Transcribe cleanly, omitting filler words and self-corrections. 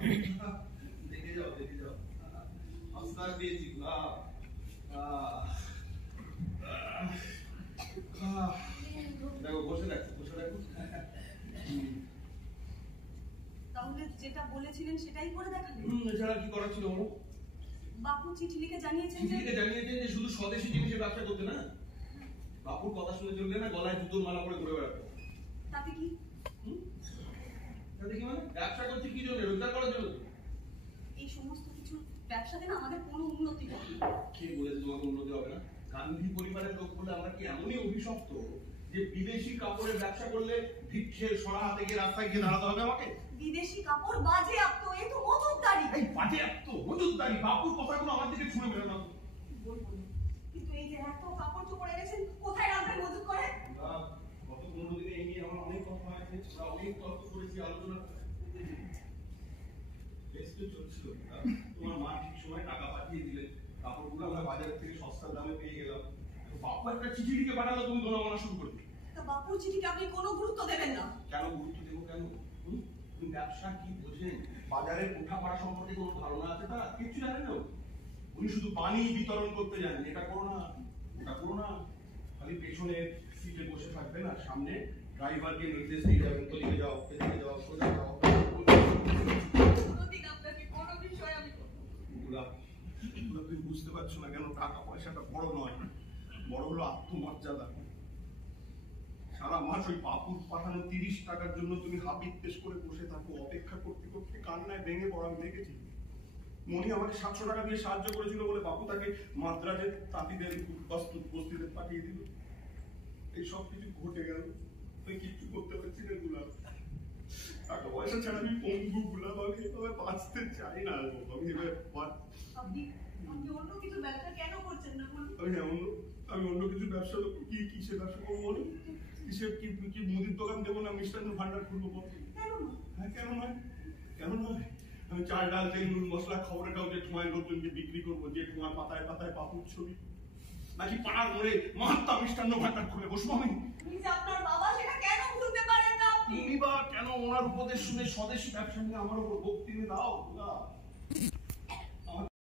দেখে যাও দেখে যাও আস্তার দিয়েছি দেখো বসে রাখো বসে রাখো। তাহলে যেটা বলেছিলেন সেটাই করে দেখালেন? এছাড়া কি করার ছিল? বাপু চিঠি লিখে জানিয়েছেন যে শুধু স্বদেশী জিনিসের ব্যবসা করতে না। বাপুর কথা শুনে চললে না গলায় জুতোর মালা করে ঘুরে বেড়াতো। তাতে কি? তাতে কি মানে? ব্যবসা করছি কি জন্য? রোজগার করার জন্য। এই সমস্ত কিছু ব্যবসাতে না আমাদের কোনো উন্নতি হবে না। কে বলেছে তোমাকে উন্নতি হবে না? গান্ধী পরিবারের লোক বলে আমরা কি এমনই অভিশপ্ত যে বিদেশি কাপড়ের ব্যবসা করলে ভিক্ষের সরা হাতে গিয়ে রাস্তায় গিয়ে দাঁড়াতে হবে আমাকে? বিদেশি কাপড় বাজেয়াপ্ত, এ তো মজুতদারি। এই বাজেয়াপ্ত মজুতদারি বাপুর কথাগুলো আমার দিকে ছুঁড়ে মেরো না। বলবো না, কিন্তু এই যে এত কাপড় চোপড় এনেছেন কোথায় রাখবেন মজুত করে? গত 15 দিনে এই নিয়ে আমার অনেক কথা হয়েছে, অনেক তর্ক করেছি, আলোচনা চলছিল। তোমার মা ঠিক সময় টাকা পাঠিয়ে দিলেন, কাপড়গুলো আমরা বাজার থেকে সস্তার দামে পেয়ে গেলাম। বাপু একটা চিঠি লিখে পাঠালো, তুমি দোনামোনা শুরু করবে। তা বাপুর চিঠিকে আপনি কোনো গুরুত্ব দেবেন না? কেন গুরুত্ব দেবো কেন? তুমি ব্যবসা কি বোঝেন? বাজারের ওঠাপড়া সম্পর্কে কোনো ধারণা আছে তারা? কিচ্ছু জানেন না। উনি শুধু পানি বিতরণ করতে জানেন, এটা করো না ওটা করো না। খালি পেছনের সিটে বসে থাকবেন আর সামনে ড্রাইভারকে নির্দেশ দিয়ে যাবেন, ওদিকে যাও এদিকে যাও সোজা যাও। কোনোদিন আপনাকে কোনো বিষয় আমি তুমি বুঝতে পারছো না কেন টাকা পয়সাটা বড় নয়, বড় হলো আত্মমর্যাদা। সারা মাস ওই বাপুর পাঠানো 30 টাকার জন্য তুমি হাবিব পেশ করে বসে থাকো, অপেক্ষা করতে করতে কান্নায় ভেঙে পড়া আমি দেখেছি। মনি আমাকে 700 টাকা দিয়ে সাহায্য করেছিল বলে বাপু তাকে মাদ্রাজের তাঁতিদের বস্তিতে পাঠিয়ে দিল। এই সব কিছু ঘটে গেল, আমি কিচ্ছু করতে পারছি না গুলাব। টাকা পয়সা ছাড়া আমি পঙ্গু গুলাব, আমি এভাবে বাঁচতে চাই না। আমি এভাবে আপনি অন্য কিছু ব্যবসা কেন করছেন না? আমি অন্য কিছু ব্যবসা কিসের ব্যবসা করবো বলো? কিসের কি মুদির দোকান দেবো না মিষ্টান্ন ভান্ডার খুলবো বলো? হ্যাঁ কেন নয়, কেন নয়? আমি চাল ডাল তেল নুন মশলা খবরের কাগজে ঠোঁয়ায় লোকজনকে বিক্রি করবো, যে ঠোঁয়া পাতায় পাতায় বাপুর ছবি। নাকি পাড়ার মোড়ে মাহাত্মা মিষ্টান্ন ভান্ডার খুলে বসবো আমি? আপনার বাবা সেটা কেন ভুলতে পারেন না? তুমি বা কেন ওনার উপদেশ শুনে স্বদেশী ব্যবসা নিয়ে আমার উপর বক্তৃতা দাও?